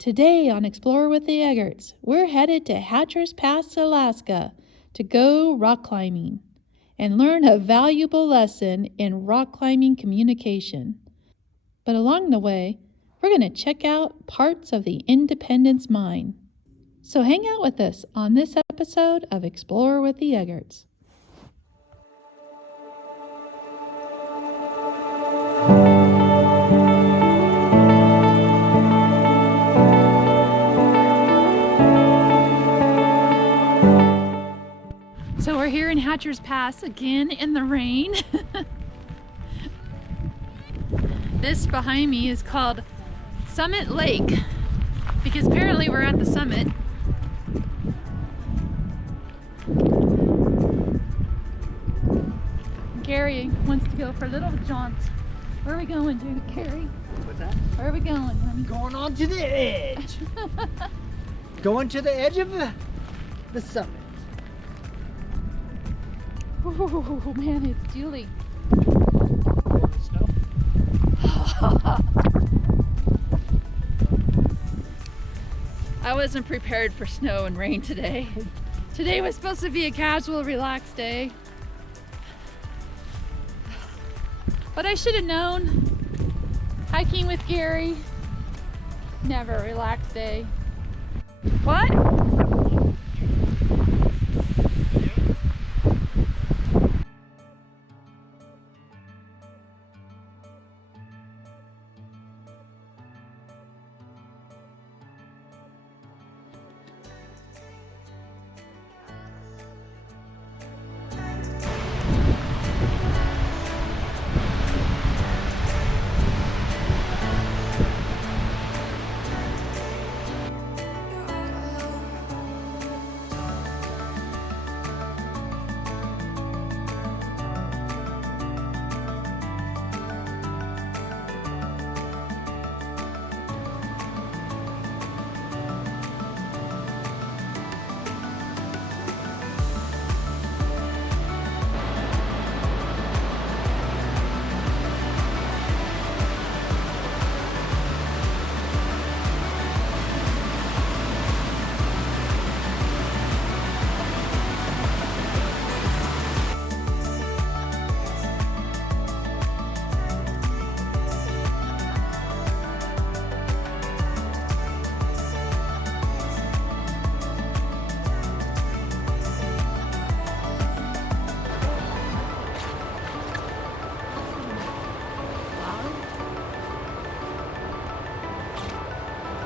Today on Explore with the Eggerts, we're headed to Hatcher's Pass, Alaska to go rock climbing and learn a valuable lesson in rock climbing communication. But along the way, we're going to check out parts of the Independence Mine. So hang out with us on this episode of Explore with the Eggerts. So we're here in Hatcher's Pass again in the rain. This behind me is called Summit Lake because apparently we're at the summit. Gary wants to go for a little jaunt. Where are we going, dude? Gary? What's that? Where are we going, honey? Going on to the edge. Going to the edge of the summit. Oh man, it's Julie. Snow? I wasn't prepared for snow and rain today. Today was supposed to be a casual, relaxed day. But I should have known. Hiking with Gary, never a relaxed day. What?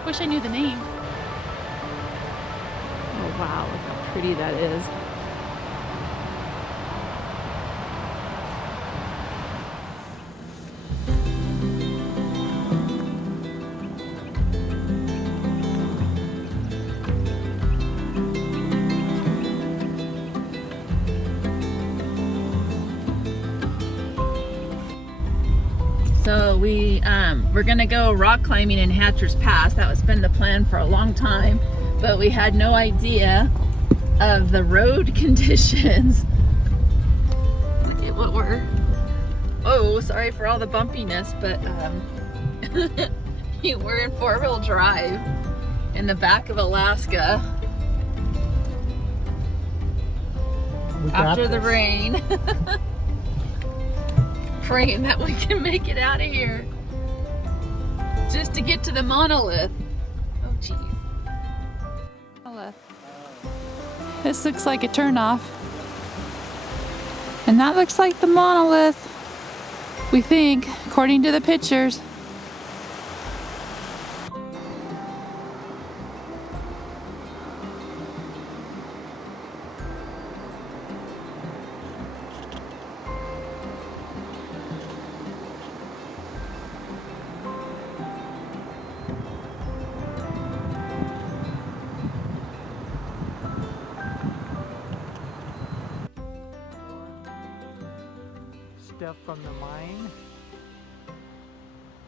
Wish I knew the name. Oh wow, look how pretty that is. So we're gonna go rock climbing in Hatcher's Pass. That was been the plan for a long time, but we had no idea of the road conditions. Look at what we're, oh, sorry for all the bumpiness, but we're in 4-wheel drive in the back of Alaska after the rain. Praying that we can make it out of here just to get to the monolith. Oh geez. Monolith. This looks like a turnoff. And that looks like the monolith. We think, according to the pictures. Stuff from the mine,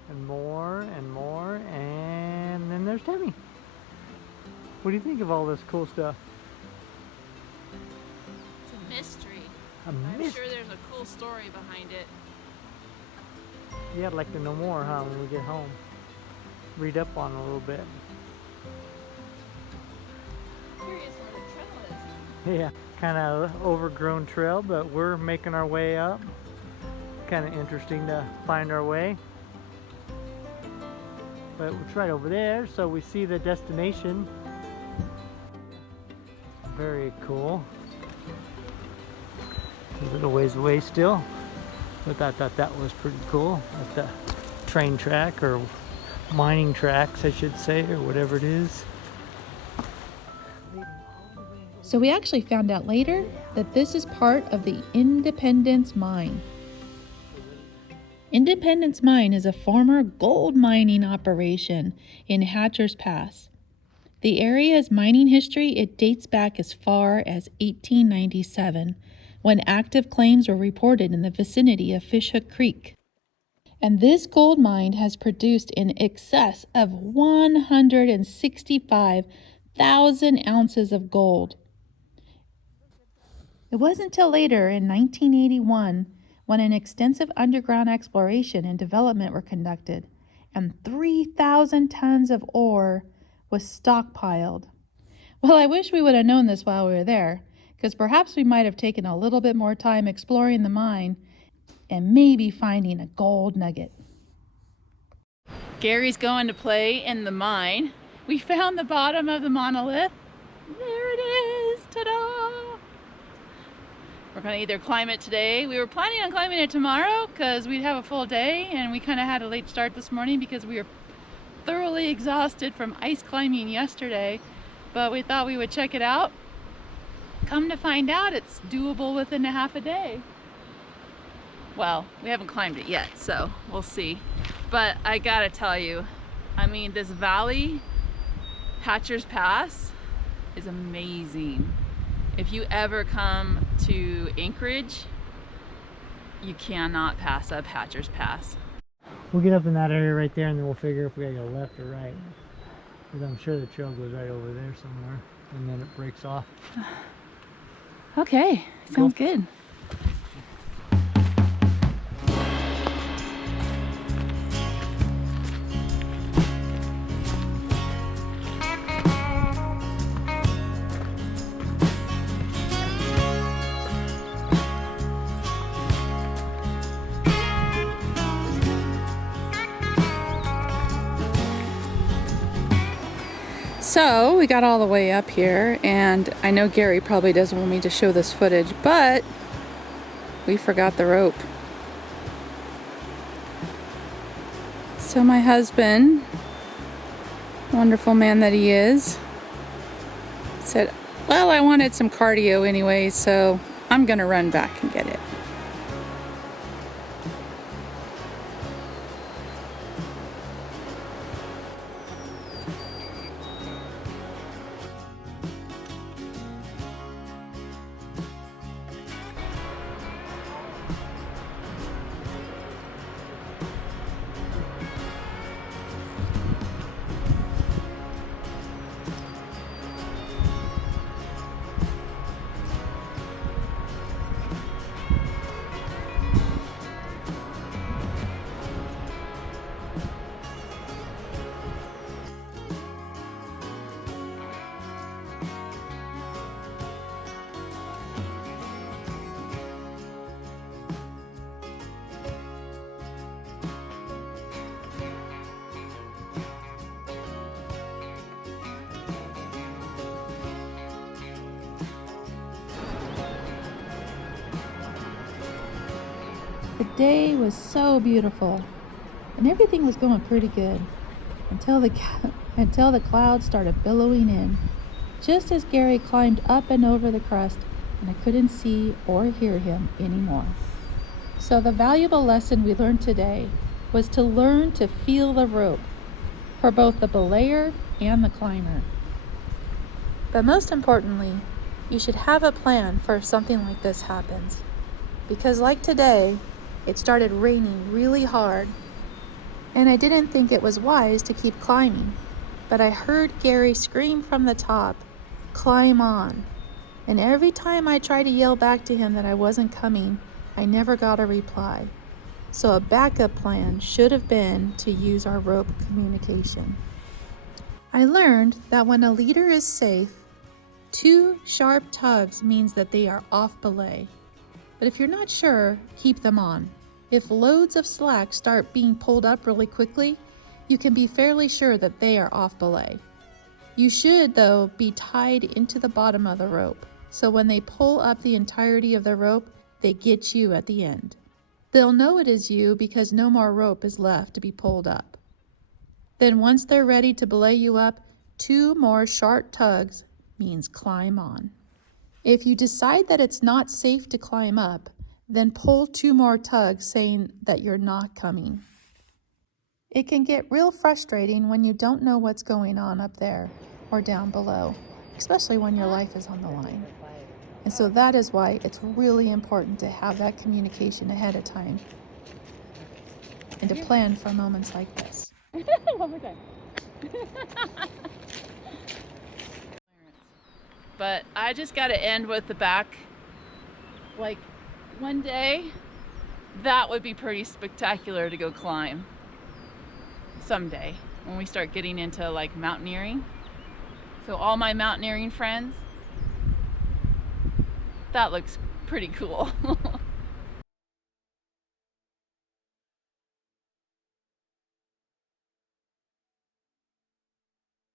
and more and more, and then there's Tammy. What do you think of all this cool stuff? It's a mystery. I'm sure there's a cool story behind it. Yeah, I'd like to know more, huh, when we get home. Read up on it a little bit. curious where the trail is. Yeah, kind of overgrown trail, but we're making our way up. Kind of interesting to find our way. But it's right over there, so we see the destination. Very cool. A little ways away still, but I thought that was pretty cool. At the train track, or mining tracks I should say, or whatever it is. So we actually found out later that this is part of the Independence Mine. Independence Mine is a former gold mining operation in Hatcher's Pass. The area's mining history, it dates back as far as 1897, when active claims were reported in the vicinity of Fishhook Creek. And this gold mine has produced in excess of 165,000 ounces of gold. It wasn't until later in 1981 when an extensive underground exploration and development were conducted, and 3,000 tons of ore was stockpiled. Well, I wish we would have known this while we were there, because perhaps we might have taken a little bit more time exploring the mine and maybe finding a gold nugget. Gary's going to play in the mine. We found the bottom of the monolith. There it is, ta-da! We're gonna either climb it today. We were planning on climbing it tomorrow because we'd have a full day, and we kind of had a late start this morning because we were thoroughly exhausted from ice climbing yesterday, but we thought we would check it out. Come to find out, it's doable within a half a day. Well, we haven't climbed it yet, so we'll see. But I gotta tell you, I mean, this valley, Hatcher's Pass, is amazing. If you ever come to Anchorage, you cannot pass up Hatcher's Pass. We'll get up in that area right there, and then we'll figure if we gotta go left or right. Because I'm sure the trail goes right over there somewhere, and then it breaks off. Okay, sounds good. So we got all the way up here, and I know Gary probably doesn't want me to show this footage, but we forgot the rope. So my husband, wonderful man that he is, said, well, I wanted some cardio anyway, so I'm gonna run back and get it. The day was so beautiful, and everything was going pretty good until the clouds started billowing in, just as Gary climbed up and over the crust, and I couldn't see or hear him anymore. So the valuable lesson we learned today was to learn to feel the rope for both the belayer and the climber. But most importantly, you should have a plan for if something like this happens. Because like today, it started raining really hard, and I didn't think it was wise to keep climbing, but I heard Gary scream from the top, "Climb on." And every time I tried to yell back to him that I wasn't coming, I never got a reply. So a backup plan should have been to use our rope communication. I learned that when a leader is safe, 2 sharp tugs means that they are off belay. But if you're not sure, keep them on. If loads of slack start being pulled up really quickly, you can be fairly sure that they are off belay. You should, though, be tied into the bottom of the rope, so when they pull up the entirety of the rope, they get you at the end. They'll know it is you because no more rope is left to be pulled up. Then once they're ready to belay you up, 2 more sharp tugs means climb on. If you decide that it's not safe to climb up, then pull 2 more tugs saying that you're not coming. It can get real frustrating when you don't know what's going on up there or down below, especially when your life is on the line. And so that is why it's really important to have that communication ahead of time and to plan for moments like this. One more time. But I just got to end with the back. Like, one day, that would be pretty spectacular to go climb. Someday, when we start getting into like mountaineering. So all my mountaineering friends, that looks pretty cool.